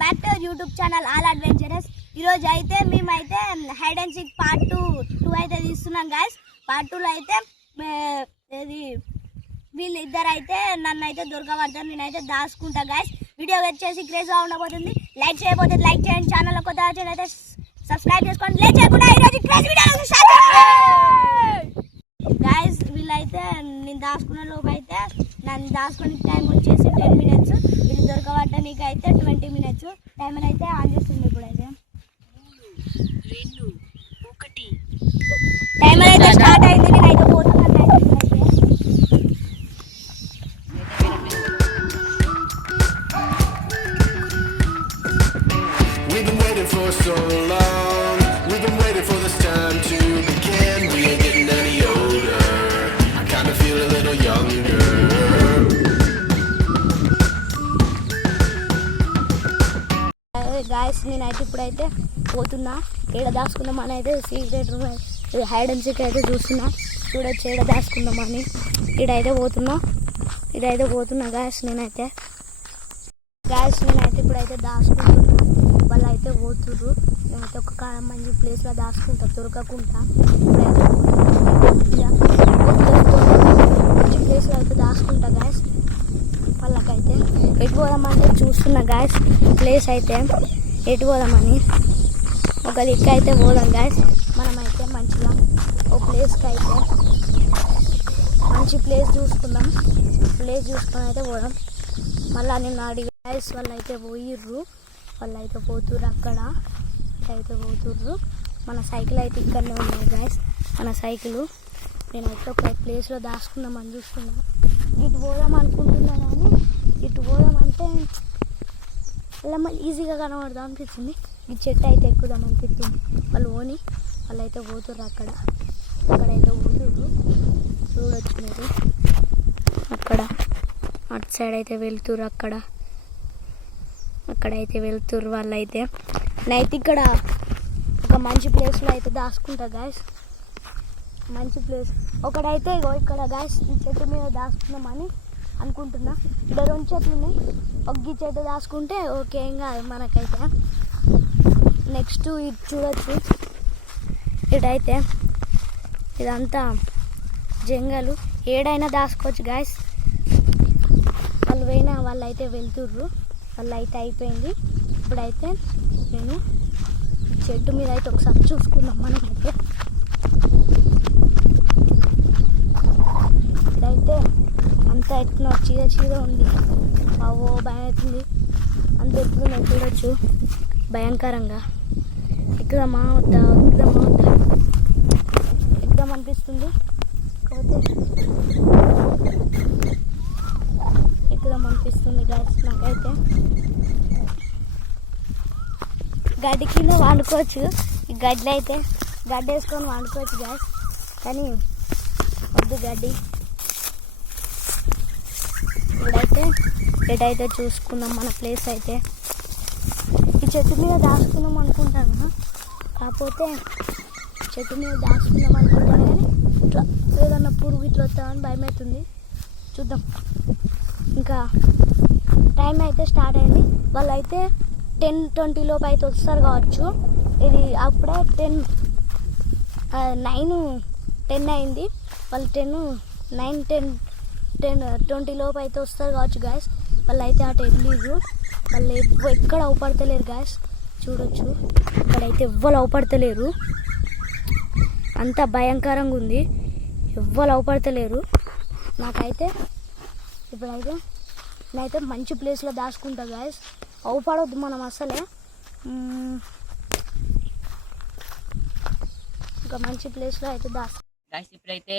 Back to YouTube channel all adventurous. ఈరోజు అయితే మేమైతే హైడ్ అండ్ సీక్ పార్ట్ 2 అయితే తీస్తున్నాం గాయస్. పార్ట్ 2లో అయితే ఇది వీళ్ళిద్దరు అయితే నన్ను అయితే దొరకబడతారు, నేనైతే దాచుకుంటా గాయస్. వీడియో వచ్చేసి క్రేజ్గా ఉండబోతుంది. లైక్ చేయబోతే లైక్ చేయండి, ఛానల్ కొత్త అయితే సబ్స్క్రైబ్ చేసుకోండి. లేట్ చేయకుండా ఈరోజు క్రేజ్ వీడియో స్టార్ట్ గాయస్. వీళ్ళైతే నేను దాచుకున్న లోపు అయితే నన్ను దాచుకునే టైం వచ్చేసి 10 minutes, వీళ్ళు దొరకబట్టడానికి అయితే 20 minutes. టైమర్ అయితే ఆన్ చేస్తుంది. ఇప్పుడైతే టైమర్ అయితే స్టార్ట్ అయింది. నేనైతే పోతున్నాను. For so long, we've been waiting for this time to begin. We ain't getting any older. I kinda feel a little younger. Guys నేనైతే ఇప్పుడైతే పోతున్నా. ఏడ దాచుకుందామని అయితే secret room hide and seek అయితే చూస్తున్నా. చూడొచ్చు ఏడ దాచుకుందామని. ఇడైతే పోతున్నా గాయస్. నేనైతే ఇప్పుడైతే దాచుకుంటున్నా. వాళ్ళు అయితే పోతుర్రు. నేనైతే ఒక మంచి ప్లేస్లో దాచుకుంటా దొరకకుండా. ఇప్పుడైతే మంచి ప్లేస్లో అయితే దాచుకుంటా గాయస్. వాళ్ళకైతే ఎటు పోదామంటే చూస్తున్నా గాయస్. ప్లేస్ అయితే ఎటు పోదామని ఒక దిక్కు అయితే పోదాం గాయస్. మనమైతే మంచిగా ఒక ప్లేస్కి అయితే మంచి ప్లేస్ చూసుకుందాం. ప్లేస్ చూసుకొని అయితే పోదాం. మళ్ళీ నేను అడిగి గాయస్ వాళ్ళు అయితే పోయిర్రు. వాళ్ళు అయితే పోతుర్రు. అక్కడ అయితే పోతుర్రు. మన సైకిల్ అయితే ఇక్కడనే ఉన్నాయి గాయస్. మన సైకిల్ నేనైతే ఒక ప్లేస్లో దాచుకుందామని చూస్తున్నా. ఇటు పోదాం అనుకుంటున్నా, కానీ ఇటు పోదామంటే అలా మళ్ళీ ఈజీగా కనబడదాం అనిపించింది. ఈ చెట్టు అయితే ఎక్కుదాం అనిపిస్తుంది. వాళ్ళు అయితే పోతుర్రు. అక్కడైతే పోతుర్రు. చూడొచ్చు మీరు. అక్కడ అటు సైడ్ అయితే వెళ్తుర్రు. అక్కడైతే వెళ్తుర్రు వాళ్ళైతే. నైట్ ఇక్కడ ఒక మంచి ప్లేస్లో అయితే దాచుకుంటా గాయస్. మంచి ప్లేస్ ఒకడైతే ఇక్కడ గాయస్ ఈ చెట్టు మీద దాచుకుందామని అనుకుంటున్నా. ఇక్కడ 2 చెట్లు ఉన్నాయి. ఒక ఈ చెట్టు దాచుకుంటే ఓకే, ఏం కాదు మనకైతే. నెక్స్ట్ ఇది చూడొచ్చు. ఇటైతే ఇదంతా జంగలు, ఏడైనా దాచుకోవచ్చు గాయస్. వాళ్ళైతే వెళ్తుర్రు. వాళ్ళైతే అయిపోయింది. ఇప్పుడైతే నేను చెట్టు మీద అయితే ఒకసారి చూసుకుందాం మనమైతే. ఇప్పుడైతే అంత ఎత్తున చీర ఉంది. అవో భయం అవుతుంది. అంత ఎత్తున చూడొచ్చు భయంకరంగా. ఎక్కుదామా వద్దా ఎక్కుదాం అనిపిస్తుంది. కాకపోతే ఎక్కుదాం అనిపిస్తుంది గాయస్. నాకైతే గడ్డి కింద వండుకోవచ్చు. ఈ గడ్డలు అయితే గడ్డి వేసుకొని వండుకోవచ్చు గాయస్, కానీ వద్దు గడ్డి. ఇప్పుడైతే ఎటైతే చూసుకుందాం మన ప్లేస్ అయితే. ఈ చెట్టు మీద దాచుకుందాం అనుకుంటాను. కాకపోతే చెట్టు మీద దాచుకుందాం అనుకుంటాను, కానీ ఇట్లా ఏదన్నా పురుగు ఇట్లా వస్తామని భయం అవుతుంది. చూద్దాం. ఇంకా టైం అయితే స్టార్ట్ అయింది. వాళ్ళైతే 10-20 లోపు అయితే వస్తారు కావచ్చు. ఇది అప్పుడే 9-10 అయింది. వాళ్ళు 9-10-20 లోపు అయితే వస్తారు కావచ్చు గాయస్. వాళ్ళు అయితే అటు వెళ్ళిర్రు. వాళ్ళు ఎక్కడ అవపడతలేరు గాయస్. చూడొచ్చు అక్కడైతే ఎవ్వరు అవపడతలేరు. అంత భయంకరంగా ఉంది. ఎవ్వరు అవపడతలేరు. నాకైతే ఇప్పుడైతే నేనైతే మంచి ప్లేస్లో దాచుకుంటా గాయస్. అవపడవద్దు మనం అసలే. ఒక మంచి ప్లేస్లో అయితే గాయస్. ఇప్పుడైతే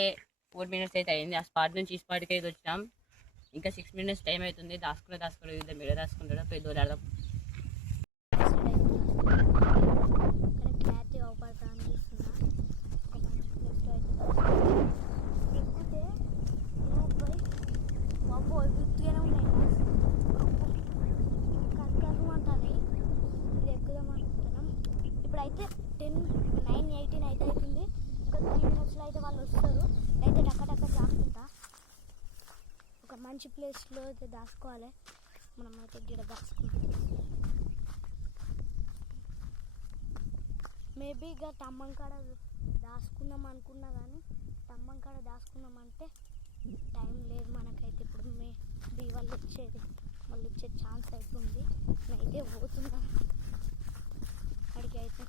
4 minutes అయితే అయింది. ఆ స్పాట్ నుంచి ఈ స్పాట్కి అయితే వచ్చాం. ఇంకా 6 minutes టైం అవుతుంది. దాచుకునే ఇద్దరు మీరు దాచుకుంటారో పోయి దూరాడదాం. అవపడతా అనిపిస్తున్నా. ఒక మంచి ప్లేస్లో అయితే ఎక్కితే గుర్తుగానే ఉన్నాయి కక్కలు అంటాయి. ఇది ఎక్కుదాం అనుకుంటున్నాం. ఇప్పుడైతే 9-18 అయితే అవుతుంది. ఇంకా 3 minutesలో అయితే వాళ్ళు వస్తారు. అయితే టక్క దాచుకుంటా. ఒక మంచి ప్లేస్లో అయితే దాచుకోవాలి. మనం అయితే గిడ దాచుకుంటాం. మేబీ ఇక టమ్మం కాడ దాచుకుందాం అనుకున్నా కానీ టమ్మం కాడ దాచుకుందామంటే టైం లేదు మనకైతే. ఇప్పుడు మేబీ వాళ్ళు మళ్ళీ వచ్చే ఛాన్స్ అయితే ఉంది. నేనైతే పోతున్నా అడిగి అయితే.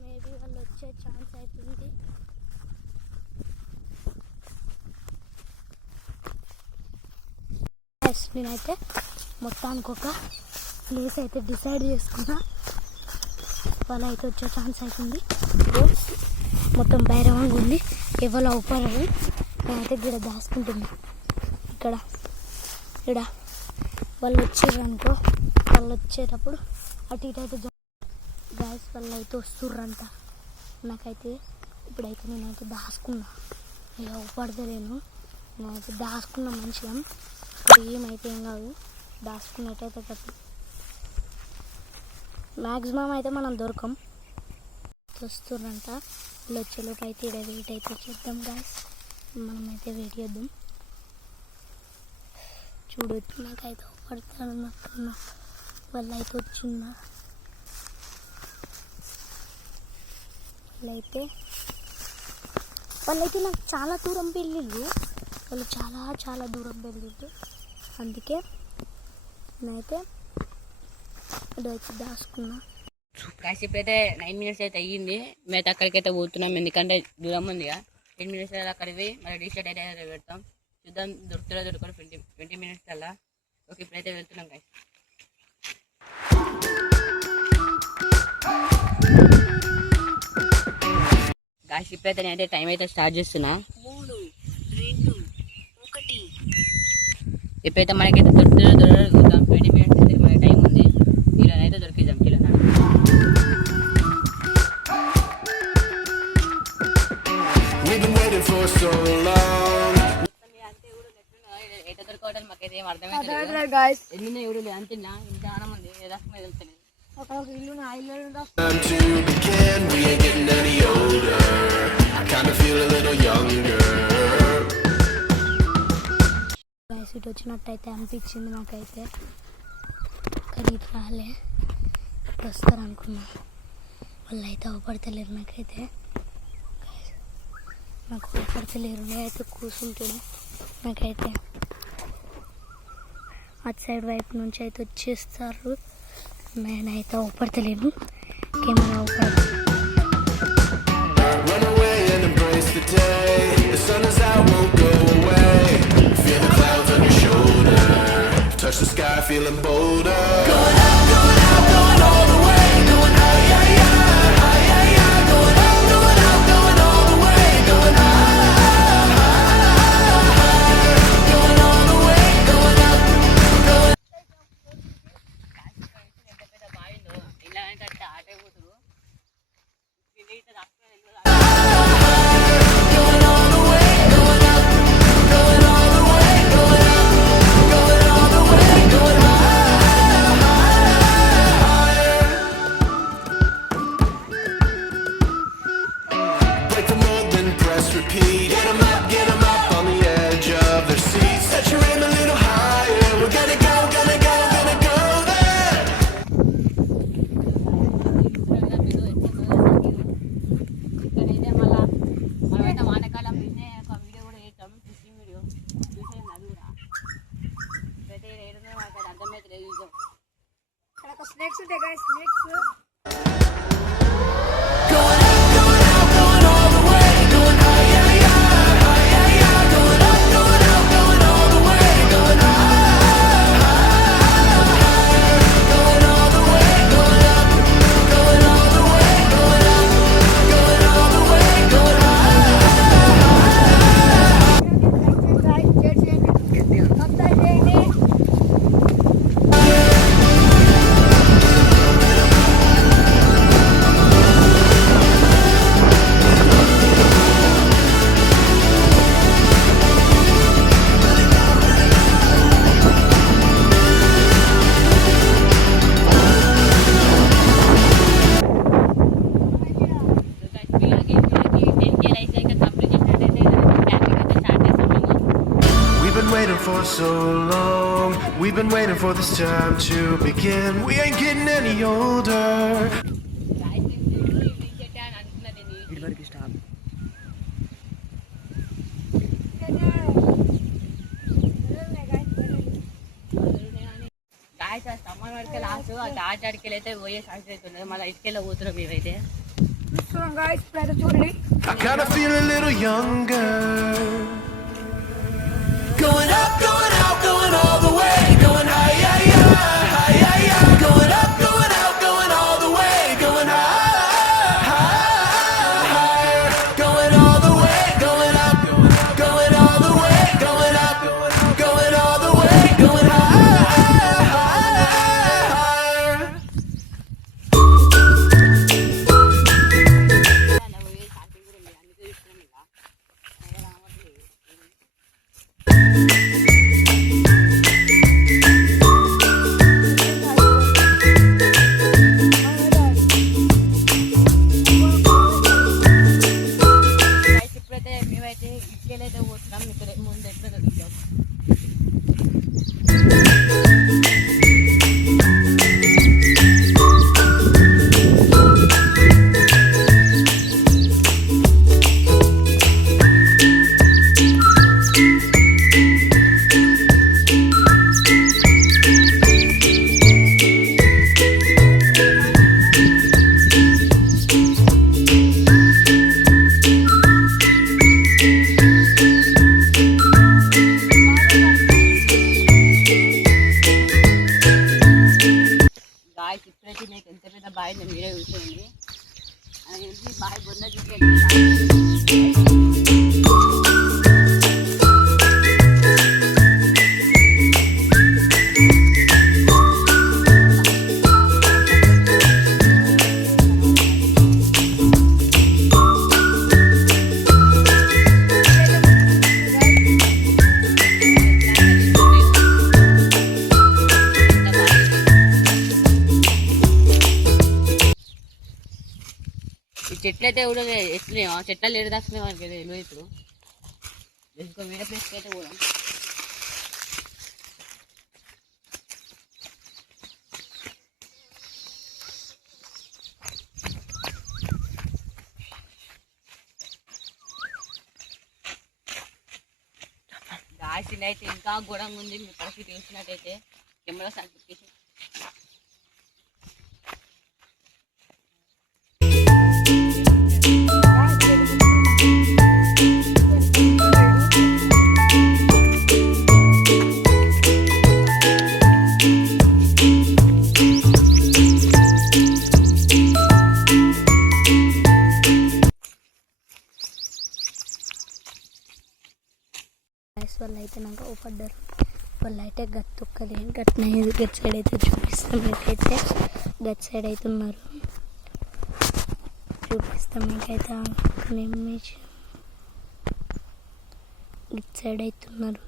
మేబీ వాళ్ళు వచ్చే ఛాన్స్ అవుతుంది. నేనైతే మొత్తానికి ఒక ప్లేస్ అయితే డిసైడ్ చేసుకున్నా. వాళ్ళు అయితే వచ్చే ఛాన్స్ అవుతుంది. మొత్తం బైరవంగా ఉంది, ఎవరు అవుతారు. నేనైతే గిడ దాచుకుంటున్నా. ఇక్కడ వాళ్ళు వచ్చారనుకో, వాళ్ళు వచ్చేటప్పుడు అటు ఇటు అయితే గ్యాస్ వాళ్ళు అయితే వస్తుర్రంట. నాకైతే ఇప్పుడైతే నేనైతే దాచుకున్నా. ఇక ఊపడతలేను. నేనైతే దాచుకున్న మంచిగా. ఇప్పుడు ఏమైతే ఏం కాదు, దాచుకున్నట్టయితే తప్పు. మ్యాక్సిమం అయితే మనం దొరకం. వస్తుర్రంట. వాళ్ళు వచ్చేలోపు అయితే ఇక్కడ వెయిట్ అయితే చేద్దాం గాయస్. మనమైతే వెయిట్ చేద్దాం. చూడొచ్చు, నాకైతే పడతానన్నట్టున్నా. వాళ్ళు అయితే వచ్చిందా, వాళ్ళైతే నాకు చాలా దూరం వెళ్ళిళ్ళు. వాళ్ళు చాలా దూరం వెళ్ళిళ్ళు. అందుకే నేనైతే ఇదైతే దాచుకున్నా. గాయస్ ఇప్పుడైతే 9 minutes అయితే అయ్యింది. మేమైతే అక్కడికైతే పోతున్నాం, ఎందుకంటే దూరం ఉంది. 10 minutes అయితే అక్కడికి పోయి మళ్ళీ డిషర్ట్ అయితే పెడతాం. చూద్దాం దొరుకుతుందో దొరకదు 20 minutes అలా. ఓకే, ఇప్పుడైతే వెళ్తున్నాం గాయస్. గాయస్ ఇప్పుడైతే నేనైతే టైం అయితే స్టార్ట్ చేస్తున్నా. 3, 2, 1. ఇప్పుడైతే మనకైతే దొరుకుతుందో దొరకదు చూద్దాం. 20 minutes అయితే మనకి టైం ఉంది. కిలోనైతే దొరికిద్దాం. కిలోనా We've been waiting for so long. ఎట దొరకవడానికి మాకైతే ఏం అర్థమైతే ఎన్ని ఎవరు అంతిన్నా ఇంత ఆనందం ఉంది. రకమే వెళ్తుంది. Time to begin, we ain't getting any older. I kinda feel a little younger. Guys ఇటు వచ్చినట్టయితే అనిపించింది నాకైతే, కానీ ఇటు రాలే. ఇప్పుడు వస్తారనుకున్నా. వాళ్ళు అయితే అవపడతలేరు. నాకు అవపడతలేరు. నేనైతే కూర్చుంటున్నా. నాకైతే అటు సైడ్ వైపు నుంచి అయితే వచ్చేస్తారు. నేనైతే అవపడతలేను. Camera అవపడదు. Run away and embrace the day. The sun is out, won't go away. Feel the clouds on your shoulder. Touch the sky, feeling bolder. Going out, going all the way. Going high, yeah, yeah, high, yeah, yeah. Going out, going all the way. Going high, going all the way. Going up, going. ఎంత పెద్ద బావిందో ఇలా అంటే ఆట అయిపోతురు. Break the mold and press repeat. Get 'em up on the edge of their seats. Set your aim a little higher. We're gonna go there. ఇక్కడైతే మళ్ళా మనమైతే వానకాలం ఒక వీడియో కూడా చేస్తాం. ఫిషింగ్ వీడియో చూసేయండి. అది కూడా ఇప్పుడైతే ఏడున్నా మనకి అర్థమైతే లేదు. చూద్దాం. ఇక్కడ స్నేక్స్ ఉంటాయి guys. Snakes We've been waiting for this time to begin. We ain't getting any older. Summer వరకే లాస్ట్ డాట్ అడికెళ్ళి అయితే పోయే ఛాన్స్ అవుతుంది మళ్ళీ ఇటుకెళ్ళి పోతున్నాం మేమైతే చూడండి I kinda feel a little younger. Going up, going out, going all the way. Going high, yeah, yeah, high, yeah, yeah. Going up, going out, going all the way. Going high, higher. Going all the way, going up, going all the way. Going up, going all the way. Going higher. ఇప్పుడైతే మేమైతే ఇటుకెళ్ళి అయితే పోతున్నాం ఇక్కడ ముందు ఎట్లా దొరికాం guys ఇప్పుడైతే మీకు ఎంత పెద్ద బాయ్ మీరే చూసేయండి అది బాయ్ బొంద చూసేయండి ఈ చెట్లు అయితే కూడా ఎట్లున్నాయో చెట్లు ఏడు దాస్తున్నాయి మనకి తెలియదు ఇప్పుడు ఇంకో వేరే ప్లేస్కి అయితే పోదాం దాచిన అయితే ఇంకా ఘోరంగా ఉంది మీ పరిస్థితి చూసినట్టయితే కెమెరా సర్టిఫికేషన్ వాళ్ళు అయితే నాకు ఊపడ్డారు వాళ్ళు అయితే గత్తొక్కలే గట్న గట్ సైడ్ అయితే చూపిస్తాం మీకైతే గట్ సైడ్ అయితే ఉన్నారు చూపిస్తాం మీకైతే ఇమేజ్ గట్ సైడ్ అయితే ఉన్నారు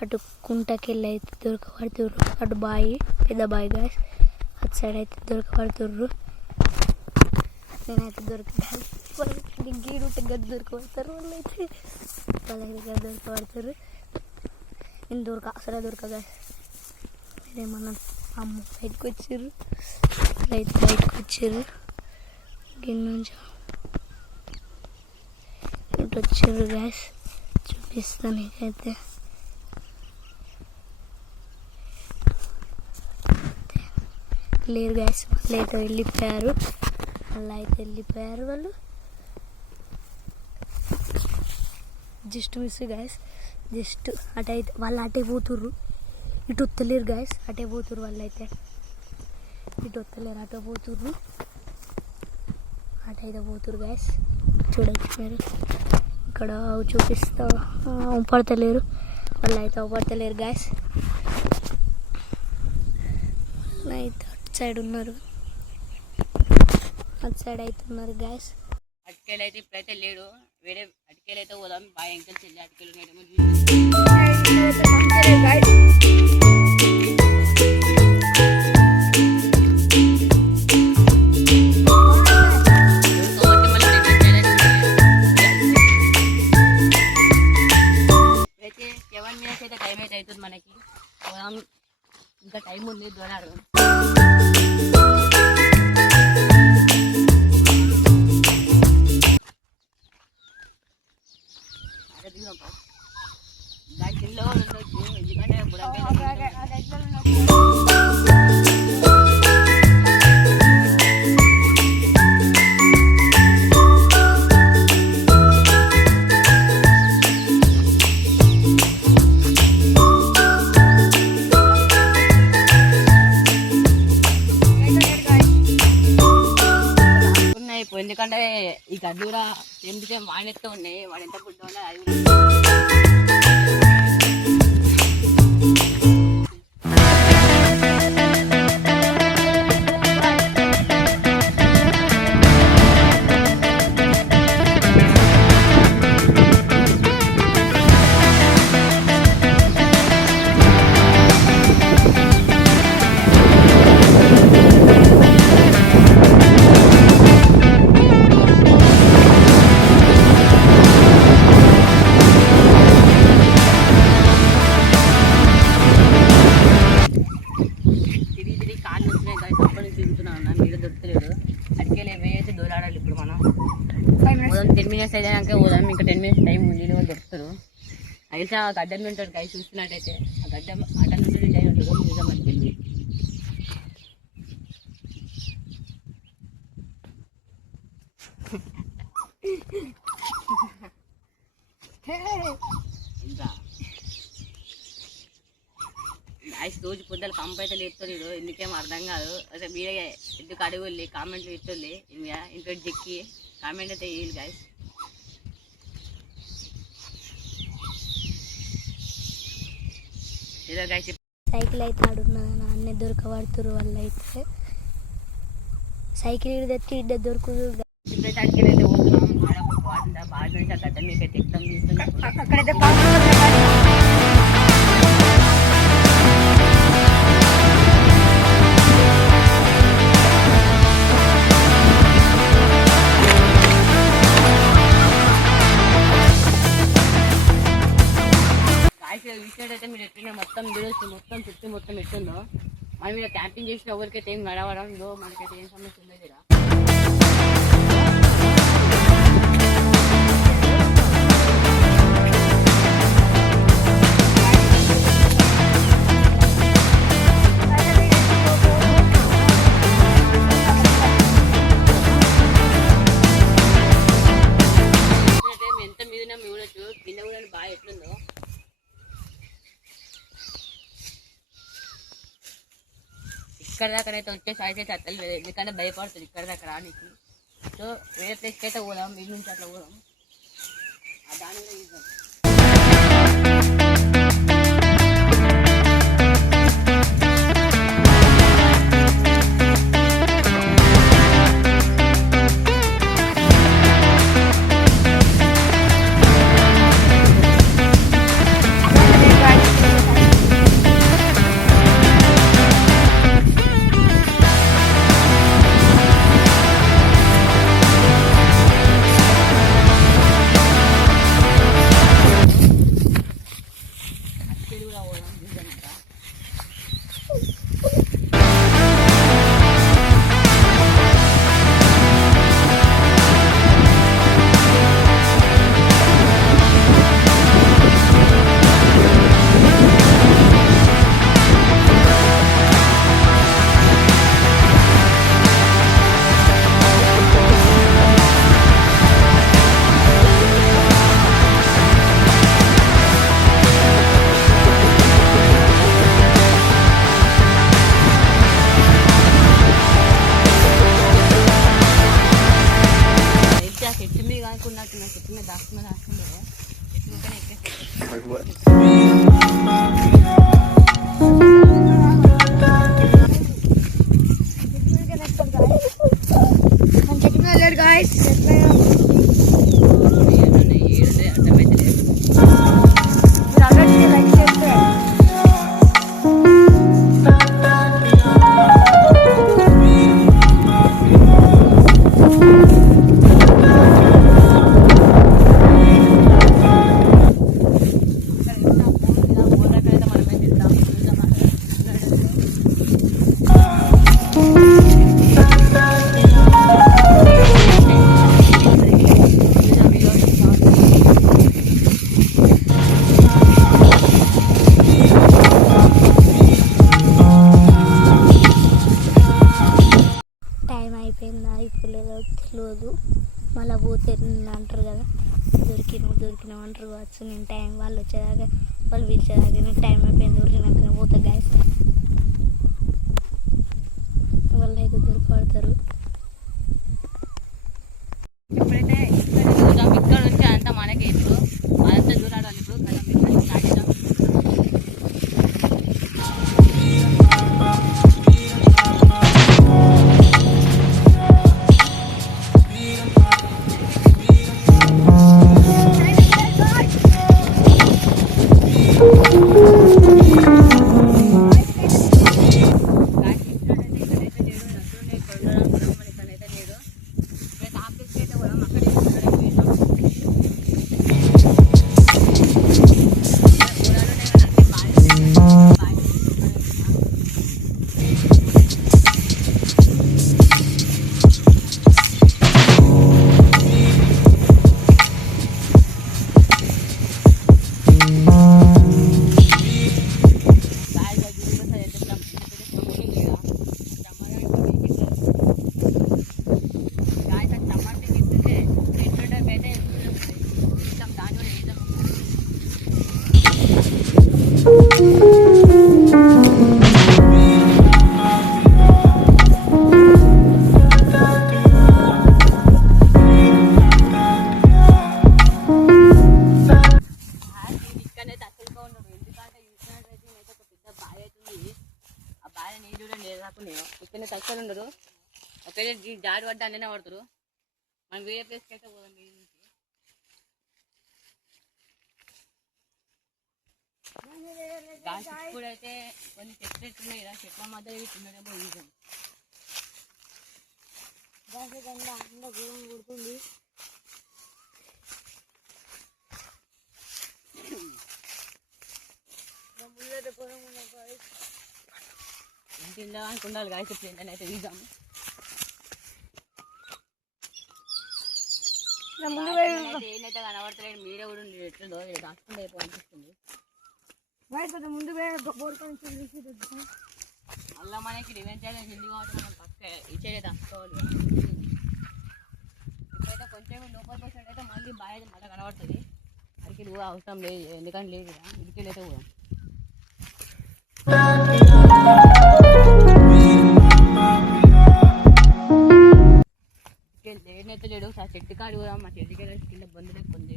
అటు కుంటకి వెళ్ళి అయితే దొరకబడుతుర్రు అటు బాయి పెద్ద బాయి గాయస్ అటు సైడ్ అయితే దొరకబడుతుర్రు నేనైతే దొరికితాను వాళ్ళకి గీడుంటే గడ్డి దొరకబడతారు వాళ్ళైతే వాళ్ళకి గడ్డి దొరకబడతారు నేను అసలే దొరకగా మీరేమన్నా అమ్మ బయటకు వచ్చారు రైతు బయటకు వచ్చారు గిన్నె నుంచి ఇటు వచ్చారు గ్యాస్ చూపిస్తాను నీకైతే లేరు గ్యాస్ వాళ్ళు అయితే వెళ్ళిపోయారు వాళ్ళు జస్ట్ మిస్ గ్యాస్ జస్ట్ అటైతే వాళ్ళు అటే పోతుర్రు ఇటు వత్తలేరు గ్యాస్ అటే పోతుర్రు వాళ్ళు అయితే ఇటు వత్తలేరు అటే పోతుర్రు అటైతే పోతుర్రు గ్యాస్ చూడవచ్చు మీరు ఇక్కడ చూపిస్తా పడతలేరు వాళ్ళు అయితే పడతలేరు గ్యాస్ వాళ్ళు అయితే అటు సైడ్ ఉన్నారు అటు సైడ్ అయితే ఉన్నారు గ్యాస్ అటుకెళ్ళి అయితే ఇప్పుడైతే లేడు వేరే అటుకెళ్ళి అయితే పోదాం బాగా ఎంకల్ చెల్లి అటుకెళ్ళి ఇప్పుడైతే 7 minutes అయితే టైం అయితే అవుతుంది మనకి పోదాం టైం ఉంది దూరాడు. దాంట్లో ఉండొచ్చు ఎందుకంటే ఎందుకంటే ఈ గడ్డూర ఎంపితే వాడినెత్తే ఉన్నాయి, వాడు ఎంత పుట్టిన ఉన్నాయి అది ఇప్పుడు మనం 10 minutes అయినాక పోదాం. ఇంకా 10 minutes టైం ఉంది, దొరుకుతారు అయితే ఆ గడ్డం ఉంటాడు కాయ చూస్తున్నట్టయితే ఆ గడ్డం అడ్డ నుంచి టైం ఉంటాడు నిజం అనిపించింది. ఇంకా ఐస్ రోజు పొద్దులు కంప అయితే లేపుతారు, ఎందుకేమో అర్థం కాదు. అసలు మీరే ఎందుకు అడుగుల్లి కామెంట్లు ఇస్తుంది ఇంట్లో చెక్కి కామెంట్ అయితే వేయాలి గాయస్. ఏదో గాయస్ సైకిల్ అయితే ఆడున్నది అన్నీ దొరకబడుతురు వాళ్ళు అయితే సైకిల్ తెచ్చి ఇడ్డ దొరుకుదు. ఇప్పుడైతే అడిగి అయితే పోతున్నాం వాడిందా బాగా నుంచి ఆ గడ్డ మీకు అయితే ఎక్కితం చూస్తున్నాం. అక్కడైతే అయితే మీరు ఎట్లా మొత్తం చూడొచ్చు, మొత్తం చుట్టూ మొత్తం ఎట్టుందో. మనం మీద క్యాంపింగ్ చేసిన ఎవరికైతే ఏం నడవడం ఇదో మనకైతే ఏం సమస్య ఉండదు ఇక్కడ. ఎంత మీద చూడొచ్చు కింద కూడా బాగా ఎట్లుందో. ఇక్కడ దాకా అయితే వచ్చే సాయిస్ అయితే అత్తలేదు, ఎందుకంటే భయపడుతుంది ఇక్కడ దాకా రానికి. సో వేరే ప్లేస్కి అయితే పోదాం, మీ నుంచి అట్లా పోదాం. దాని కూడా చూద్దాం. తెలియదు. మళ్ళీ పోతే అంటారు కదా, దొరికినావు అంటారు కావచ్చు. నేను టైం వాళ్ళు వచ్చేదాకా, వాళ్ళు పిలిచేదాకా నేను టైం అయిపోయింది ఊరినాక పోతా గాయస్. వాళ్ళు అయితే దొరికిపడతారు. ఇప్పుడైతే ఇక్కడ నుంచి అంతా మనకి ఇప్పుడు అదంతా చూడాలి. ఇప్పుడు మనం ఇక్కడ స్టార్ట్ చేద్దాం. ఇక్కడ తక్కువ ఉండరు. ఒకవేళ జాడి పడ్డా అన్నీ పడతారు. మనం వేరే ప్లేస్కి అయితే పోదాం. ఇప్పుడైతే కొన్ని చెట్లు ఎట్టున్నాయి కదా, చెట్ల మధ్య తిన్నదేమో ఈజం కుడుతుంది. ఇంటిలో అనుకుండాలి గాయ చెట్లు ఏంటనైతే ఈజాము. ఏనైతే కనబడతలేదు, మీరే కూడా ఎట్లా దాచుకుంటే అయిపో అనిపిస్తుంది. అలా మనకి రివెంజ్ అయితే హిందీ కాబట్టి మనం పక్క ఇచ్చే దాచుకోవాలి. ఇప్పుడైతే కొంచెం లోపల పోసినట్టయితే మళ్ళీ బాగా అయితే మళ్ళీ కనబడుతుంది. అడికి కూడా అవసరం లేదు, ఎందుకంటే లేదు కదా, ఇడికి అయితే కూడా లేనైతే లేడు. ఒకసారి చెట్టు కాడు కూడా మా చెట్టుకి వెళ్ళి కింద బంధు లేకుంది.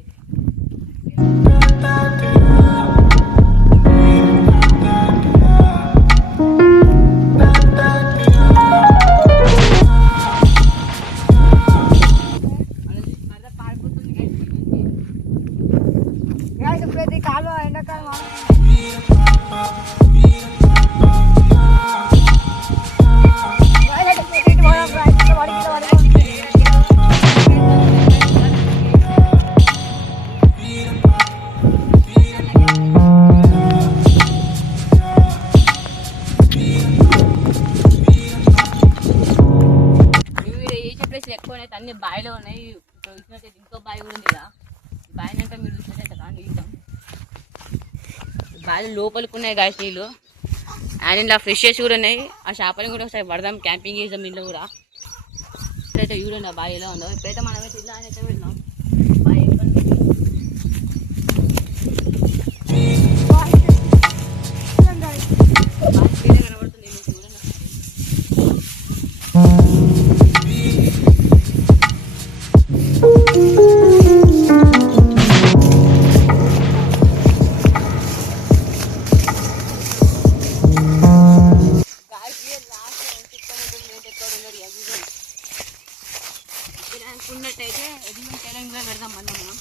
ఇప్పుడైతే కాలు ఎండాకాలం ఎక్కువనైతే అన్ని బావిలో ఉన్నాయి. ఇప్పుడు చూసినట్టయితే ఇంకో బావి కూడా ఉంది కదా, బావి అంటే మీరు చూసినట్టయితే కానీ ఇద్దాం. బావి లోపలికి ఉన్నాయి గాయస్ నీళ్ళు. అండ్ ఇలా ఫ్రెషెస్ కూడా ఉన్నాయి. ఆ చేపలను కూడా ఒకసారి పడదాం, క్యాంపింగ్ చేద్దాం ఇంట్లో కూడా. ఇప్పుడైతే చూడండి ఆ బావి ఎలా ఉందో. ఇప్పుడైతే మనమైతే ఇలా అయితే వెళ్దాం. బావి కనబడుతుంది చూడండి. అనుకున్నట్టయితే ఎదిగిన తెలంగాణ పెడదాం మళ్ళీ మనం.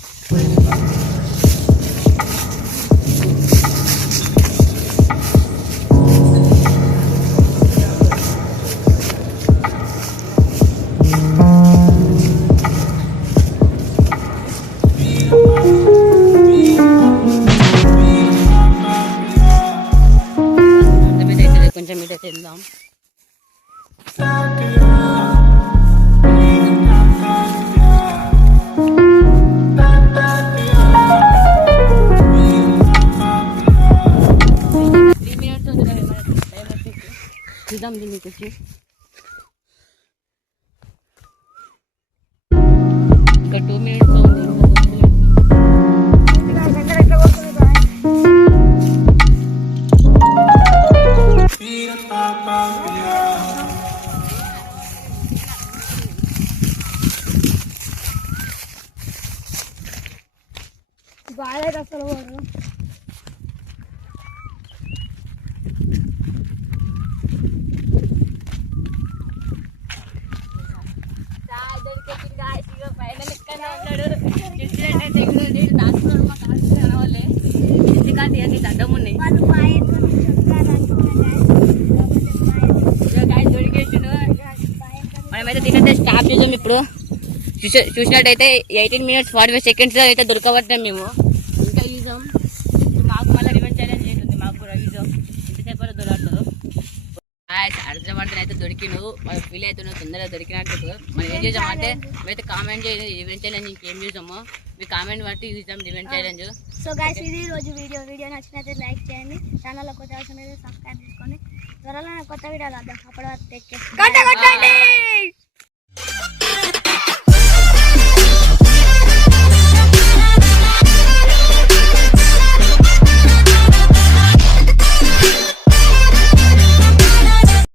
కొంచెం మీద వెళ్దాం. చూద్దాం దీనికి వచ్చి ఇంకా 2 minutes ఉంది. బాగాలేదు అసలు వాడు. ఎందుకంటే అన్ని అడ్డం ఉన్నాయి. మనమైతే దీనైతే స్టాప్ చేసాం. ఇప్పుడు చూసినట్టయితే 18 minutes 45 seconds అయితే దొరకబట్టాం మేము. ఇంకా ఈజాం మాకు మళ్ళీ రివెంజ్ ఛాలెంజ్ ఉంటుంది. మాకు కూడా ఈజాం ఎంతసేపు దొరకదు. అర్ధపడితే అయితే దొరికిను మనం ఫీల్ అవుతున్నావు తొందరగా దొరికినట్టు. మనం ఏం చేసామంటే మేమైతే కామెంట్ చేయండి రివెంజ్ ఛాలెంజ్ ఇంకేం చేసామో మీ కామెంట్ బట్టి చూసాం రివెంజ్ ఛాలెంజ్. సో గైస్ ఇది రోజు వీడియో నచ్చినట్లయితే లైక్ చేయండి. ఛానల్లో కొత్త అవసరం సబ్స్క్రైబ్ చేసుకోండి. త్వరలో కొత్త వీడియోలు వద్దాం. అప్పటి వరకు టేక్ కేర్.